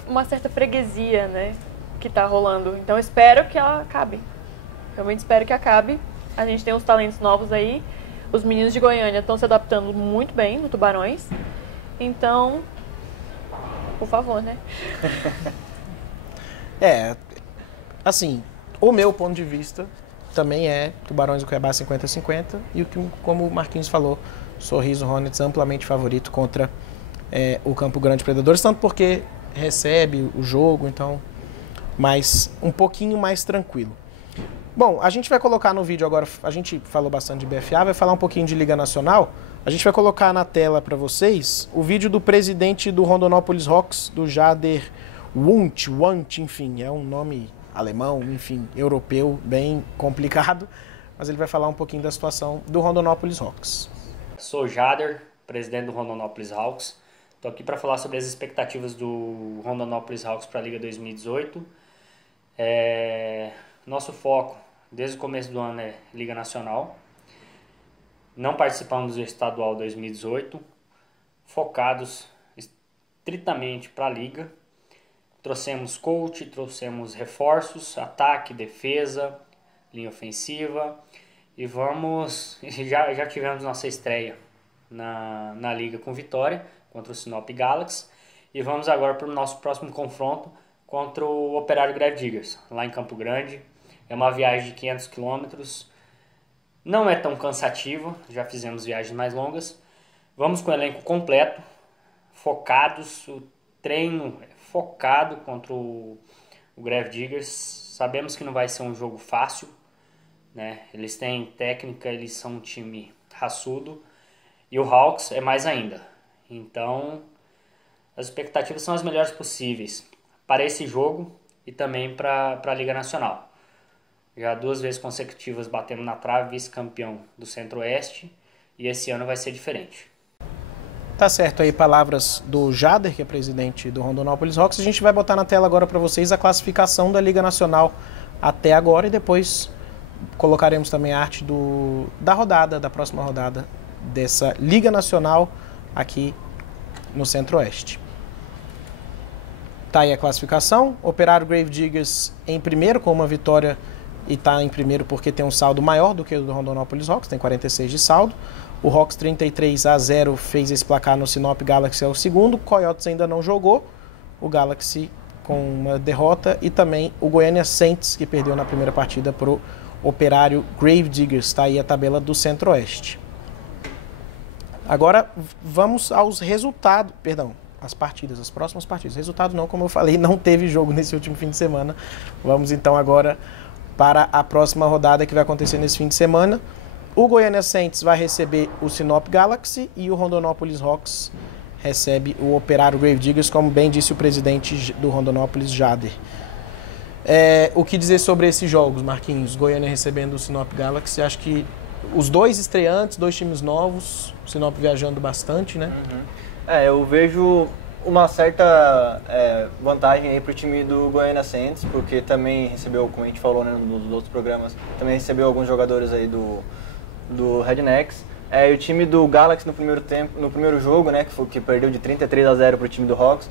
uma certa freguesia, né? Que tá rolando. Então espero que ela acabe. Realmente espero que acabe. A gente tem uns talentos novos aí. Os meninos de Goiânia estão se adaptando muito bem no Tubarões. Então, por favor, né? Assim, o meu ponto de vista também é Tubarões e Cuiabá 50-50 e como o Marquinhos falou, Sorriso Hornets amplamente favorito contra o Campo Grande Predadores, tanto porque recebe o jogo, então um pouquinho mais tranquilo. Bom, a gente vai colocar no vídeo agora, a gente falou bastante de BFA, vai falar um pouquinho de Liga Nacional. A gente vai colocar na tela para vocês o vídeo do presidente do Rondonópolis Rocks, do Jader Wundt, enfim, é um nome alemão, enfim, europeu, bem complicado, mas ele vai falar um pouquinho da situação do Rondonópolis Rocks. Sou Jader, presidente do Rondonópolis Hawks. Estou aqui para falar sobre as expectativas do Rondonópolis Hawks para a Liga 2018. Nosso foco, desde o começo do ano, é Liga Nacional. Não participamos do Estadual 2018, focados estritamente para a Liga. Trouxemos coach, trouxemos reforços, ataque, defesa, linha ofensiva. E já tivemos nossa estreia na Liga com vitória contra o Sinop Galaxy. E vamos agora para o nosso próximo confronto contra o Operário Gravdiggers, lá em Campo Grande. É uma viagem de 500 quilômetros. Não é tão cansativo, já fizemos viagens mais longas. Vamos com o elenco completo, focados, o treino focado contra o o Gravediggers. Sabemos que não vai ser um jogo fácil, né? Eles têm técnica, eles são um time raçudo, e o Hawks é mais ainda. Então, as expectativas são as melhores possíveis para esse jogo e também para a Liga Nacional. Já 2 vezes consecutivas batendo na trave, vice-campeão do Centro-Oeste, e esse ano vai ser diferente. Tá certo aí, palavras do Jader, que é presidente do Rondonópolis Hawks. A gente vai botar na tela agora para vocês a classificação da Liga Nacional até agora, e depois colocaremos também a arte da rodada, da próxima rodada dessa Liga Nacional aqui no Centro-Oeste. Tá aí a classificação. Operário Gravediggers em primeiro com uma vitória, e está em primeiro porque tem um saldo maior do que o do Rondonópolis Hawks, tem 46 de saldo. O Hawks 33-0 fez esse placar no Sinop Galaxy, é o segundo. O Coyotes ainda não jogou, o Galaxy com uma derrota, e também o Goiânia Saints, que perdeu na primeira partida para o Operário Gravediggers. Está aí a tabela do Centro-Oeste. Agora vamos aos resultados, as partidas, as próximas partidas. Resultado não, como eu falei, não teve jogo nesse último fim de semana. Vamos então agora para a próxima rodada que vai acontecer nesse fim de semana. O Goiânia Saints vai receber o Sinop Galaxy e o Rondonópolis Hawks recebe o Operário Gravediggers, como bem disse o presidente do Rondonópolis, Jader. O que dizer sobre esses jogos, Marquinhos? Goiânia recebendo o Sinop Galaxy, acho que os 2 estreantes, 2 times novos, o Sinop viajando bastante, né? Eu vejo uma certa vantagem aí para o time do Goiânia Saints, porque também recebeu, como a gente falou, né, nos outros programas, também recebeu alguns jogadores aí do Rednecks. E o time do Galaxy no primeiro jogo, né, que perdeu de 33-0 para o time do Hawks,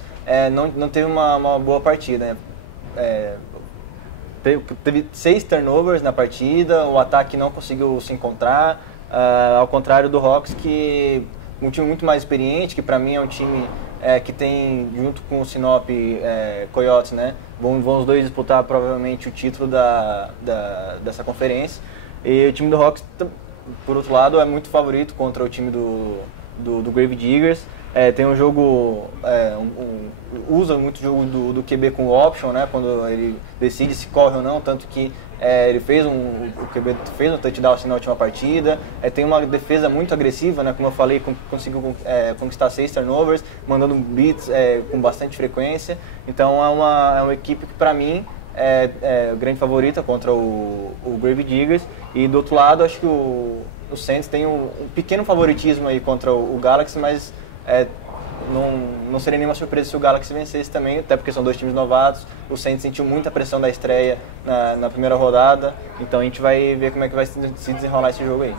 não teve uma boa partida, né? Teve 6 turnovers na partida, o ataque não conseguiu se encontrar, ao contrário do Hawks, que é um time muito mais experiente, que para mim é um time que tem, junto com o Sinop Coyotes, né, vão os dois disputar provavelmente o título dessa conferência. E o time do Hawks, por outro lado, é muito favorito contra o time do Gravediggers. Tem um jogo, usa muito o jogo do QB com option, né, quando ele decide se corre ou não, tanto que o QB fez um touchdown assim na última partida. Tem uma defesa muito agressiva, né, como eu falei, conseguiu conquistar 6 turnovers, mandando blitz com bastante frequência. Então é uma equipe que, para mim, é grande favorita contra o Gravediggers. E do outro lado, acho que o Saints tem um pequeno favoritismo aí contra o Galaxy, mas não seria nenhuma surpresa se o Galaxy vencesse também, até porque são 2 times novatos. O Saints sentiu muita pressão da estreia na primeira rodada, então a gente vai ver como é que vai se desenrolar esse jogo aí.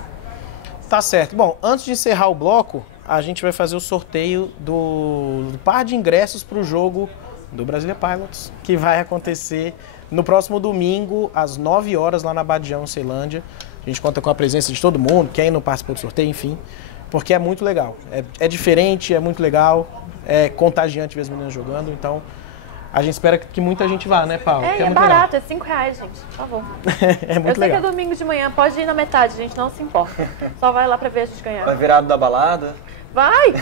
Tá certo. Bom, antes de encerrar o bloco, a gente vai fazer o sorteio do par de ingressos para o jogo do Brasília Pilots, que vai acontecer no próximo domingo, às 9 horas, lá na Badião, Ceilândia. A gente conta com a presença de todo mundo, quem não participou do sorteio, enfim, porque é muito legal. É diferente, é muito legal, é contagiante ver as meninas jogando, então a gente espera que muita gente vá, né, Paulo? É barato, legal. É R$5, gente, por favor. É muito legal. Eu sei que é domingo de manhã, pode ir na metade, gente, não se importa. Só vai lá pra ver a gente ganhar. Vai virado da balada? Vai,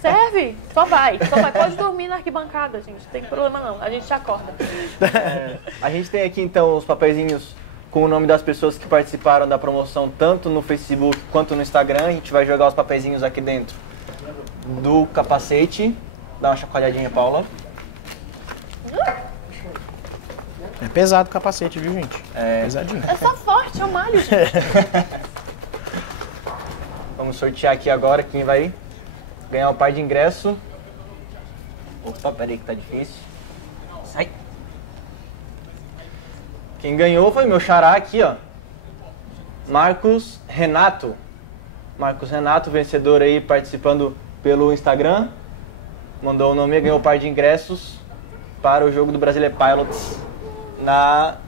serve, só vai. Pode dormir na arquibancada, gente, não tem problema não, a gente te acorda. A gente tem aqui então os papeizinhos com o nome das pessoas que participaram da promoção, tanto no Facebook quanto no Instagram. A gente vai jogar os papeizinhos aqui dentro do capacete. Dá uma chacoalhadinha, Paula. É pesado o capacete, viu, gente? Pesadinho. É só forte, eu malho, gente. Vamos sortear aqui agora quem vai ganhar o par de ingresso. Opa, peraí que tá difícil. Sai. Quem ganhou foi meu xará aqui, ó. Marcos Renato. Marcos Renato, vencedor aí, participando pelo Instagram. Mandou o nome e ganhou o par de ingressos para o jogo do Brasília Pilots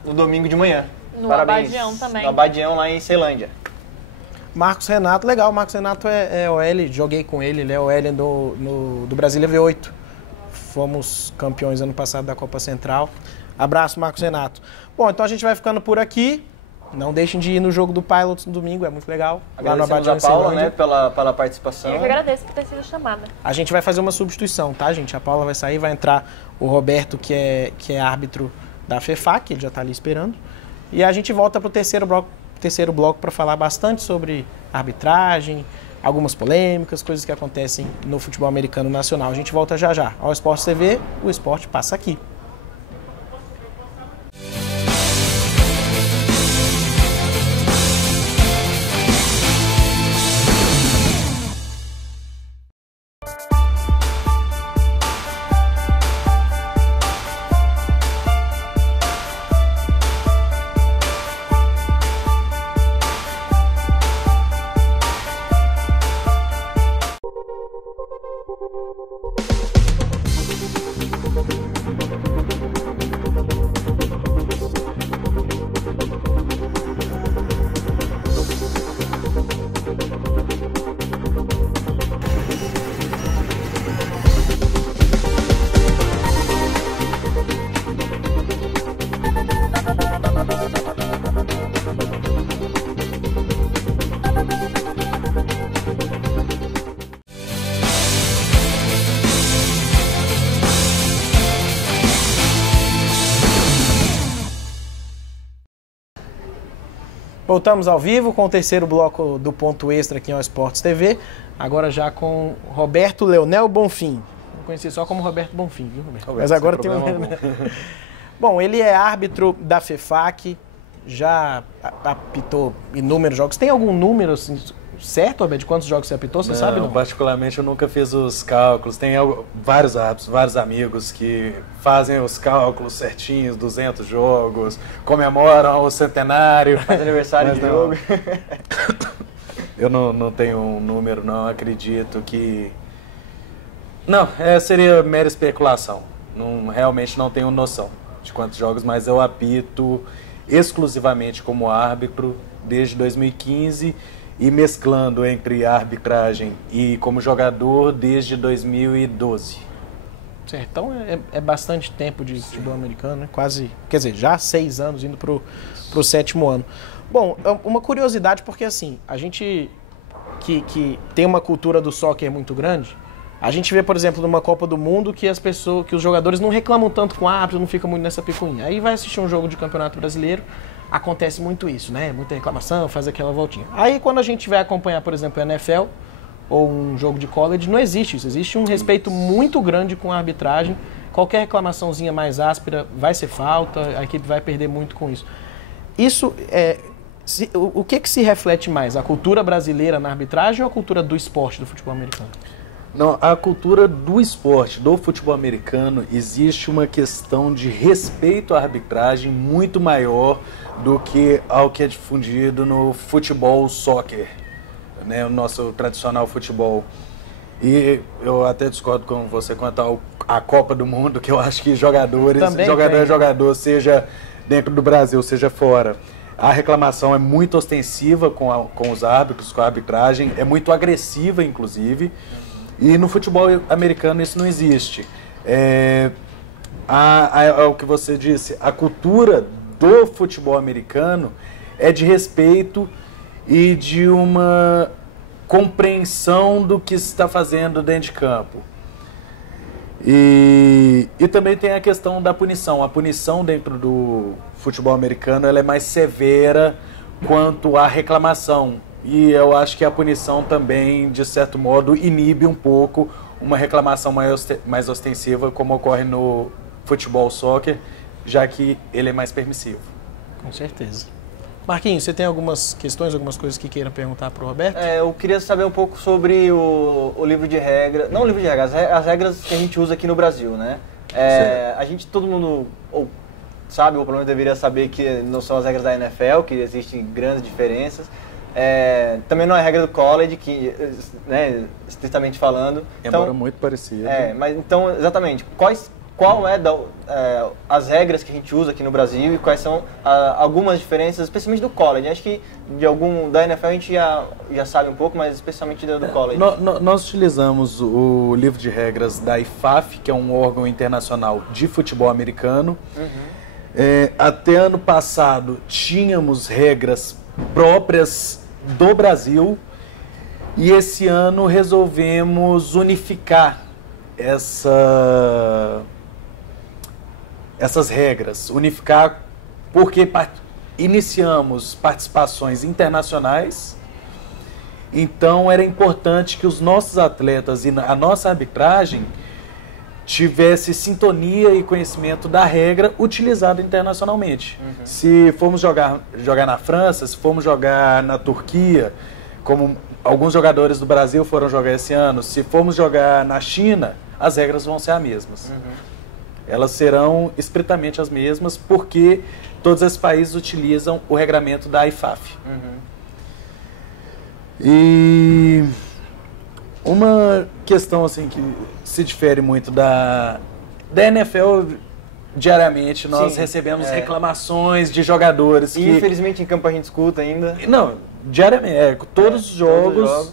no domingo de manhã. No Parabéns. Abadião também. No Abadião, lá em Ceilândia. Marcos Renato, legal. Marcos Renato é OL, joguei com ele, ele é OL do Brasília V8. Fomos campeões ano passado da Copa Central. Abraço, Marcos Renato. Bom, então a gente vai ficando por aqui. Não deixem de ir no jogo do Pilots no domingo, é muito legal. Agradecemos a Paula, né, pela participação. Eu que agradeço por ter sido chamada. A gente vai fazer uma substituição, tá, gente? A Paula vai sair, vai entrar o Roberto, que é árbitro da FEFAC, ele já está ali esperando. E a gente volta para o terceiro bloco para falar bastante sobre arbitragem, algumas polêmicas, coisas que acontecem no futebol americano nacional. A gente volta já já. Ao Esporte TV, o esporte passa aqui. Voltamos ao vivo com o terceiro bloco do Ponto Extra aqui ao Esportes TV. Agora já com Roberto Leonel Bonfim. Eu conheci só como Roberto Bonfim, viu, Roberto? Mas agora tem um... Bom, ele é árbitro da FEFAC, já apitou inúmeros jogos. Tem algum número assim, certo, Roberto, de quantos jogos você apitou? Você sabe? Não, particularmente eu nunca fiz os cálculos. Tem vários árbitros, vários amigos que fazem os cálculos certinhos, 200 jogos, comemoram o centenário. Faz aniversário de jogo. Eu não tenho um número, não. Acredito que... Não, seria mera especulação. Realmente não tenho noção de quantos jogos, mas eu apito exclusivamente como árbitro desde 2015 e mesclando entre arbitragem e como jogador desde 2012. Certo, então é bastante tempo de futebol americano, né? Quase, quer dizer, já 6 anos indo pro 7º ano. Bom, uma curiosidade, porque assim, a gente que tem uma cultura do soccer muito grande, a gente vê, por exemplo, numa Copa do Mundo que os jogadores não reclamam tanto com o árbitro, não ficam muito nessa picuinha. Aí vai assistir um jogo de Campeonato Brasileiro, acontece muito isso, né? Muita reclamação, faz aquela voltinha. Aí quando a gente vai acompanhar, por exemplo, a NFL ou um jogo de college, não existe isso. Existe um respeito muito grande com a arbitragem. Qualquer reclamaçãozinha mais áspera vai ser falta, a equipe vai perder muito com isso. Isso o que se reflete mais? A cultura brasileira na arbitragem ou a cultura do esporte do futebol americano? Não, a cultura do esporte, do futebol americano, existe uma questão de respeito à arbitragem muito maior do que ao que é difundido no futebol soccer, né, o nosso tradicional futebol. E eu até discordo com você quanto à Copa do Mundo, que eu acho que jogador, seja dentro do Brasil, seja fora, a reclamação é muito ostensiva com os árbitros, com a arbitragem, é muito agressiva, inclusive. E no futebol americano isso não existe. É o que você disse, a cultura do futebol americano é de respeito e de uma compreensão do que se está fazendo dentro de campo. E também tem a questão da punição. A punição dentro do futebol americano ela é mais severa quanto à reclamação. E eu acho que a punição também, de certo modo, inibe um pouco uma reclamação mais ostensiva, como ocorre no futebol soccer, já que ele é mais permissivo. Com certeza. Marquinhos, você tem algumas questões, algumas coisas que queira perguntar para o Roberto? Eu queria saber um pouco sobre o livro de regras, não o livro de regras, as regras que a gente usa aqui no Brasil, né? A gente, todo mundo sabe, ou pelo menos deveria saber que não são as regras da NFL, que existem grandes diferenças. Também não é regra do college, que, né, estritamente falando. Embora então, muito parecido. Mas então, exatamente, qual as regras que a gente usa aqui no Brasil e quais são algumas diferenças, especialmente do college? Acho que da NFL a gente já sabe um pouco, mas especialmente do college. Nós utilizamos o livro de regras da IFAF, que é um órgão internacional de futebol americano. Até ano passado tínhamos regras próprias do Brasil e esse ano resolvemos unificar essas regras, unificar, porque iniciamos participações internacionais, então era importante que os nossos atletas e a nossa arbitragem tivesse sintonia e conhecimento da regra utilizada internacionalmente. Se formos jogar na França, se formos jogar na Turquia, como alguns jogadores do Brasil foram jogar esse ano, se formos jogar na China, as regras vão ser as mesmas. Elas serão estritamente as mesmas, porque todos esses países utilizam o regramento da IFAF. E uma questão assim que se difere muito da NFL, diariamente nós recebemos reclamações de jogadores que... Infelizmente em campo a gente escuta ainda. Não, diariamente, todos os jogos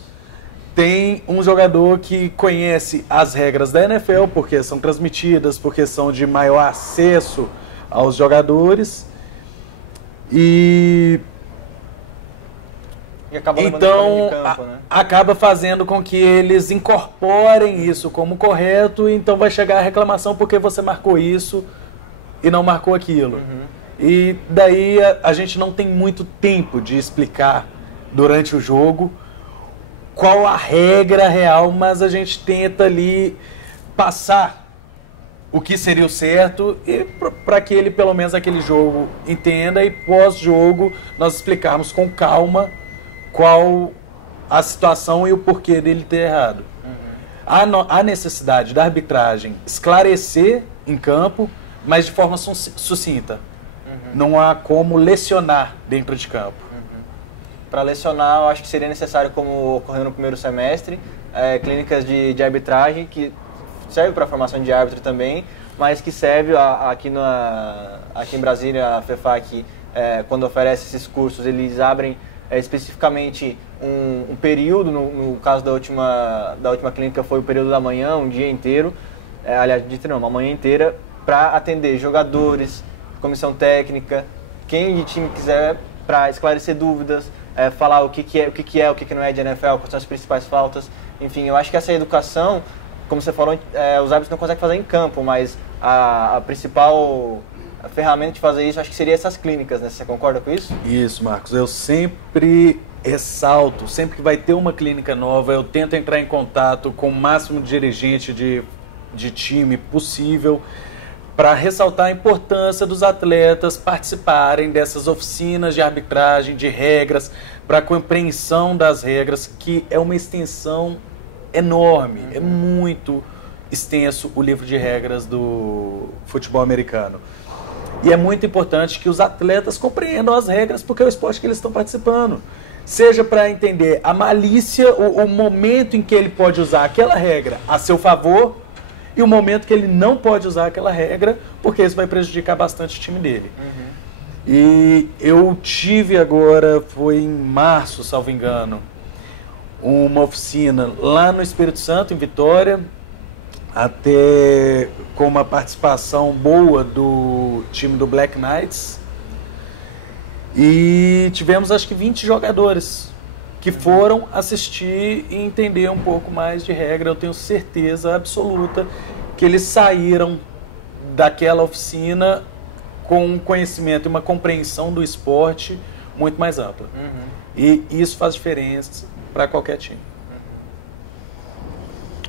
tem um jogador que conhece as regras da NFL, porque são transmitidas, porque são de maior acesso aos jogadores. E acaba então campo, né? acaba fazendo com que eles incorporem isso como correto, então vai chegar a reclamação porque você marcou isso e não marcou aquilo. E daí a gente não tem muito tempo de explicar durante o jogo qual a regra real, mas a gente tenta ali passar o que seria o certo e para que ele, pelo menos aquele jogo, entenda, e pós-jogo nós explicarmos com calma qual a situação e o porquê dele ter errado. Há necessidade da arbitragem esclarecer em campo, mas de forma sucinta. Não há como lecionar dentro de campo. Para lecionar, eu acho que seria necessário, como ocorreu no primeiro semestre, clínicas de arbitragem, que serve para a formação de árbitro também, mas que serve aqui em Brasília, a FEFAC, quando oferece esses cursos, eles abrem especificamente um período, no caso da última clínica foi o período da manhã, um dia inteiro, uma manhã inteira, para atender jogadores, comissão técnica, quem de time quiser, para esclarecer dúvidas, falar o que não é de NFL, quais são as principais faltas. Enfim, eu acho que essa educação, como você falou, os árbitros não conseguem fazer em campo, mas a principal ferramenta de fazer isso, acho que seria essas clínicas, né? Você concorda com isso? Isso, Marcos. Eu sempre ressalto, sempre que vai ter uma clínica nova, eu tento entrar em contato com o máximo de dirigente de time possível, para ressaltar a importância dos atletas participarem dessas oficinas de arbitragem, de regras, para a compreensão das regras, que é uma extensão enorme, é muito extenso o livro de regras do futebol americano. E é muito importante que os atletas compreendam as regras, porque é o esporte que eles estão participando. Seja para entender a malícia, o momento em que ele pode usar aquela regra a seu favor, e o momento que ele não pode usar aquela regra, porque isso vai prejudicar bastante o time dele. E eu tive agora, foi em março, salvo engano, uma oficina lá no Espírito Santo, em Vitória, até com uma participação boa do time do Black Knights. E tivemos acho que 20 jogadores que foram assistir e entender um pouco mais de regra. Eu tenho certeza absoluta que eles saíram daquela oficina com um conhecimento e uma compreensão do esporte muito mais ampla. E isso faz diferença para qualquer time.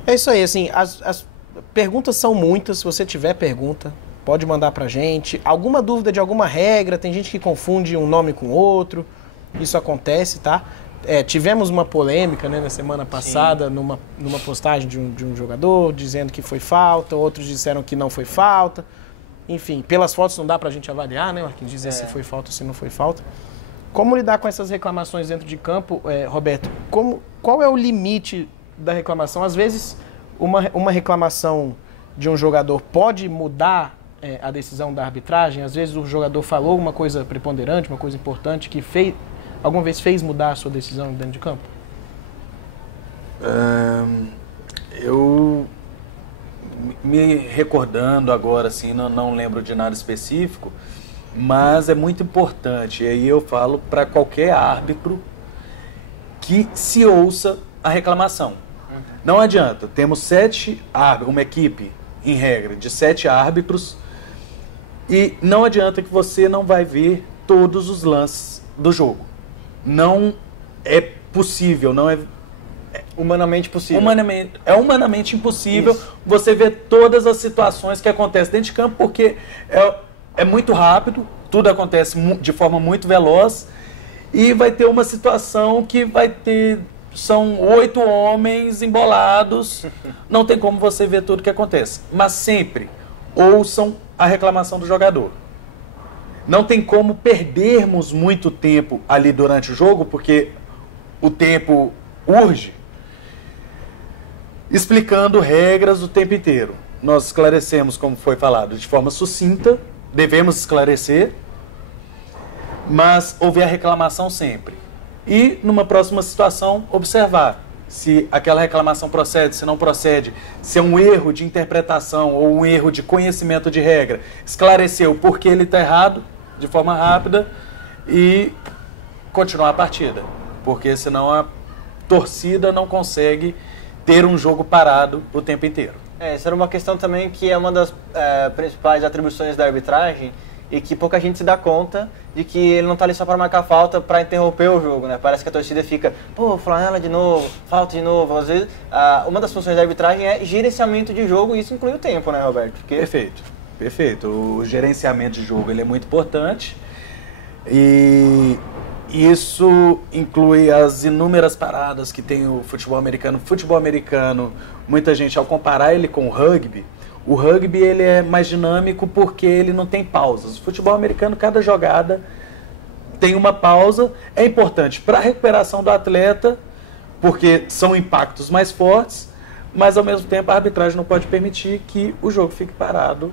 É isso aí, assim, as perguntas são muitas. Se você tiver pergunta, pode mandar pra gente. Alguma dúvida de alguma regra, tem gente que confunde um nome com outro, isso acontece, tá? Tivemos uma polêmica, né, na semana passada, numa postagem de um jogador, dizendo que foi falta, outros disseram que não foi falta. Enfim, pelas fotos não dá pra gente avaliar, né, Marquinhos, dizer se foi falta ou se não foi falta. Como lidar com essas reclamações dentro de campo, Roberto? Qual é o limite da reclamação? Às vezes, uma reclamação de um jogador pode mudar a decisão da arbitragem. Às vezes o jogador falou uma coisa preponderante, uma coisa importante que alguma vez fez mudar a sua decisão dentro de campo? Eu me recordando agora, assim, não lembro de nada específico, mas é muito importante, e aí eu falo para qualquer árbitro que se ouça a reclamação. Não adianta, temos 7 árbitros, uma equipe, em regra, de 7 árbitros, E não adianta que você não vai ver todos os lances do jogo. Não é possível, não é humanamente possível. É humanamente impossível Isso. você ver todas as situações que acontecem dentro de campo, porque é muito rápido, tudo acontece de forma muito veloz, e vai ter uma situação que são 8 homens embolados, não tem como você ver tudo que acontece. Mas sempre ouçam a reclamação do jogador. Não tem como perdermos muito tempo ali durante o jogo, porque o tempo urge, explicando regras o tempo inteiro. Nós esclarecemos, como foi falado, de forma sucinta, devemos esclarecer, mas ouvir a reclamação sempre. E, numa próxima situação, observar se aquela reclamação procede, se não procede, se é um erro de interpretação ou um erro de conhecimento de regra. Esclarecer o porquê ele está errado, de forma rápida, e continuar a partida. Porque senão a torcida não consegue ter um jogo parado o tempo inteiro. Essa era uma questão também que é uma das principais atribuições da arbitragem e que pouca gente se dá conta de que ele não está ali só para marcar falta, para interromper o jogo, né? Parece que a torcida fica, pô, flanela de novo, falta de novo. Às vezes, uma das funções da arbitragem é gerenciamento de jogo e isso inclui o tempo, né, Roberto? Porque... Perfeito. O gerenciamento de jogo ele é muito importante e isso inclui as inúmeras paradas que tem o futebol americano. O futebol americano, muita gente, ao comparar ele com o rugby ele é mais dinâmico porque ele não tem pausas. O futebol americano, cada jogada tem uma pausa. É importante para a recuperação do atleta, porque são impactos mais fortes, mas ao mesmo tempo a arbitragem não pode permitir que o jogo fique parado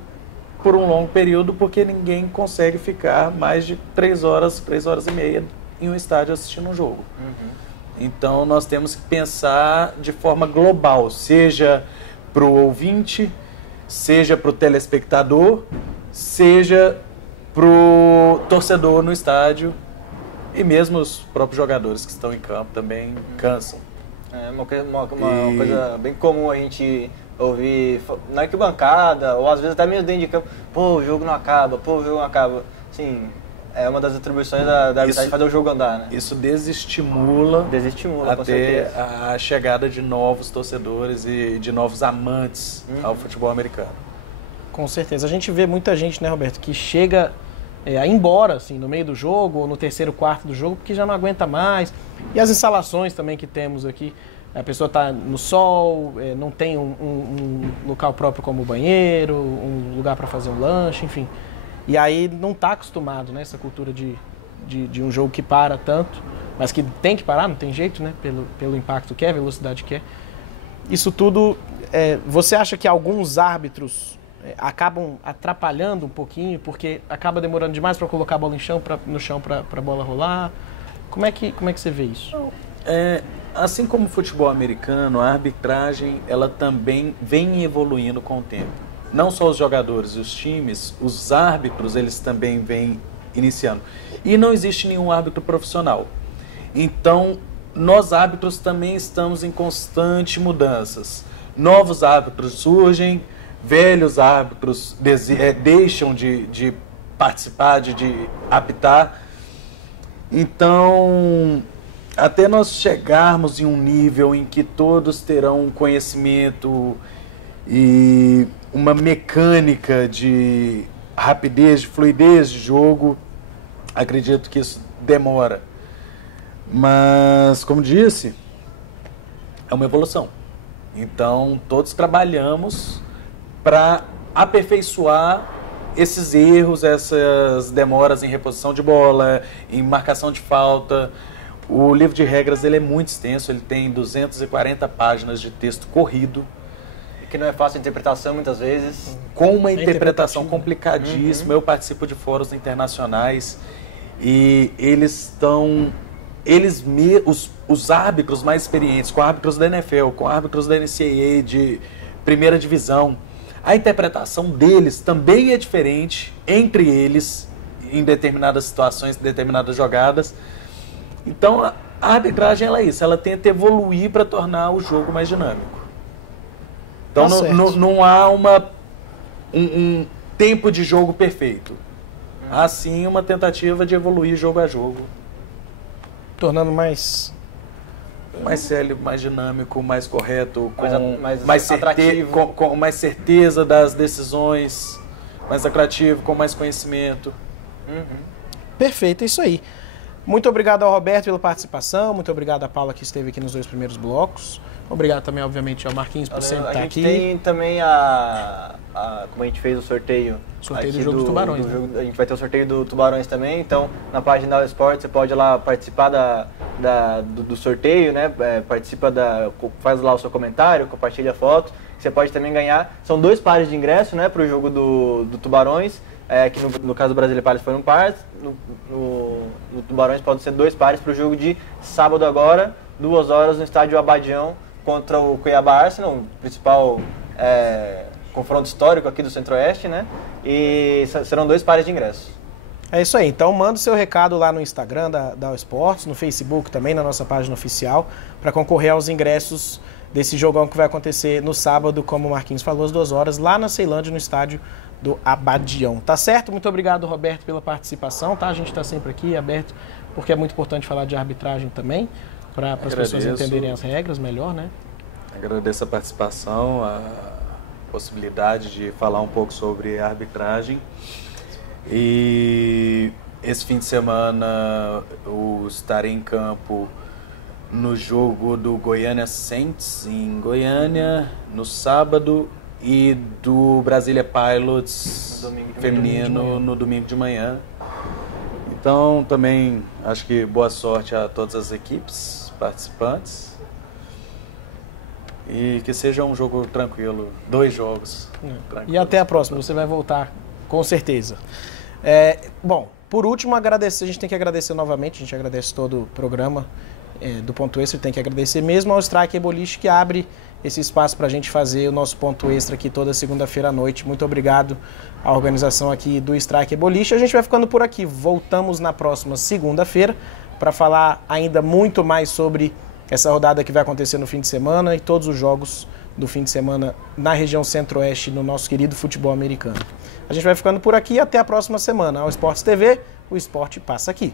por um longo período, porque ninguém consegue ficar mais de 3 horas e meia em um estádio assistindo um jogo. Então nós temos que pensar de forma global, seja para o ouvinte, seja para o telespectador, seja para o torcedor no estádio, e mesmo os próprios jogadores que estão em campo também cansam. É uma coisa bem comum a gente ouvir na arquibancada, ou às vezes até mesmo dentro de campo, pô, o jogo não acaba, Sim, é uma das atribuições da arbitragem fazer o jogo andar, né? Isso desestimula até a chegada de novos torcedores e de novos amantes ao futebol americano. Com certeza. A gente vê muita gente, né, Roberto, que chega a ir embora, assim, no meio do jogo ou no terceiro quarto do jogo, porque já não aguenta mais. E as instalações também que temos aqui, a pessoa está no sol, não tem um local próprio como o banheiro, um lugar para fazer um lanche, enfim. E aí não está acostumado, né, essa cultura de um jogo que para tanto, mas que tem que parar, não tem jeito, né, pelo impacto que é, velocidade que é. Isso tudo, você acha que alguns árbitros acabam atrapalhando um pouquinho, porque acaba demorando demais para colocar a bola no chão para a bola rolar? Como é que você vê isso? Assim como o futebol americano, a arbitragem ela também vem evoluindo com o tempo. Não só os jogadores e os times, os árbitros eles também vêm iniciando. E não existe nenhum árbitro profissional. Então, nós árbitros também estamos em constante mudanças. Novos árbitros surgem, velhos árbitros deixam de participar, de apitar. Então, até nós chegarmos em um nível em que todos terão um conhecimento e uma mecânica de rapidez, de fluidez de jogo, acredito que isso demora. Mas, como disse, é uma evolução. Então, todos trabalhamos para aperfeiçoar esses erros, essas demoras em reposição de bola, em marcação de falta. O livro de regras ele é muito extenso, ele tem 240 páginas de texto corrido. Que não é fácil de interpretação muitas vezes. Com uma interpretação complicadíssima. Eu participo de fóruns internacionais e os árbitros mais experientes, com árbitros da NFL, com árbitros da NCAA de primeira divisão, a interpretação deles também é diferente entre eles em determinadas situações, em determinadas jogadas. Então a arbitragem ela é isso, ela tenta evoluir para tornar o jogo mais dinâmico. Então não há tempo de jogo perfeito. Assim, uma tentativa de evoluir jogo a jogo. Tornando mais sério, mais dinâmico, mais correto, Coisa com mais atrativo. com mais certeza das decisões, mais atrativo, com mais conhecimento. Perfeito, é isso aí. Muito obrigado ao Roberto pela participação, muito obrigado à Paula que esteve aqui nos 2 primeiros blocos. Obrigado também, obviamente, ao Marquinhos por sempre estar aqui. A gente tem também como a gente fez o sorteio. Sorteio do aqui jogo do Tubarões, né? A gente vai ter o sorteio do Tubarões também, então na página da Esporte você pode ir lá participar do sorteio, né? Faz lá o seu comentário, compartilha a foto. Você pode também ganhar, são 2 pares de ingresso, né, para o jogo do Tubarões, que no caso do Brasília Palace foi um par, no Tubarões pode ser 2 pares para o jogo de sábado agora, 2 horas no estádio Abadião contra o Cuiabá Arsenal, o principal confronto histórico aqui do Centro-Oeste, né? E serão 2 pares de ingressos. É isso aí, então manda o seu recado lá no Instagram da All Sports, no Facebook também, na nossa página oficial, para concorrer aos ingressos desse jogão que vai acontecer no sábado, como o Marquinhos falou, às 2 horas, lá na Ceilândia, no estádio do Abadião. Tá certo? Muito obrigado, Roberto, pela participação, tá? A gente está sempre aqui aberto, porque é muito importante falar de arbitragem também, para as pessoas entenderem as regras melhor, né? Agradeço a participação, a possibilidade de falar um pouco sobre a arbitragem. E esse fim de semana eu estarei em campo no jogo do Goiânia Saints em Goiânia no sábado e do Brasília Pilots feminino no domingo de manhã. Então também acho que boa sorte a todas as equipes participantes e que seja um jogo tranquilo, 2 jogos. E até a próxima, você vai voltar com certeza. Bom, por último, agradecer, a gente tem que agradecer novamente, a gente agradece todo o programa do Ponto Extra, tem que agradecer mesmo ao Striker Boliche que abre esse espaço para a gente fazer o nosso Ponto Extra aqui toda segunda-feira à noite. Muito obrigado à organização aqui do Striker Boliche. A gente vai ficando por aqui, voltamos na próxima segunda-feira para falar ainda muito mais sobre essa rodada que vai acontecer no fim de semana e todos os jogos do fim de semana na região Centro-Oeste, no nosso querido futebol americano. A gente vai ficando por aqui, até a próxima semana. Ao Esportes TV, o esporte passa aqui.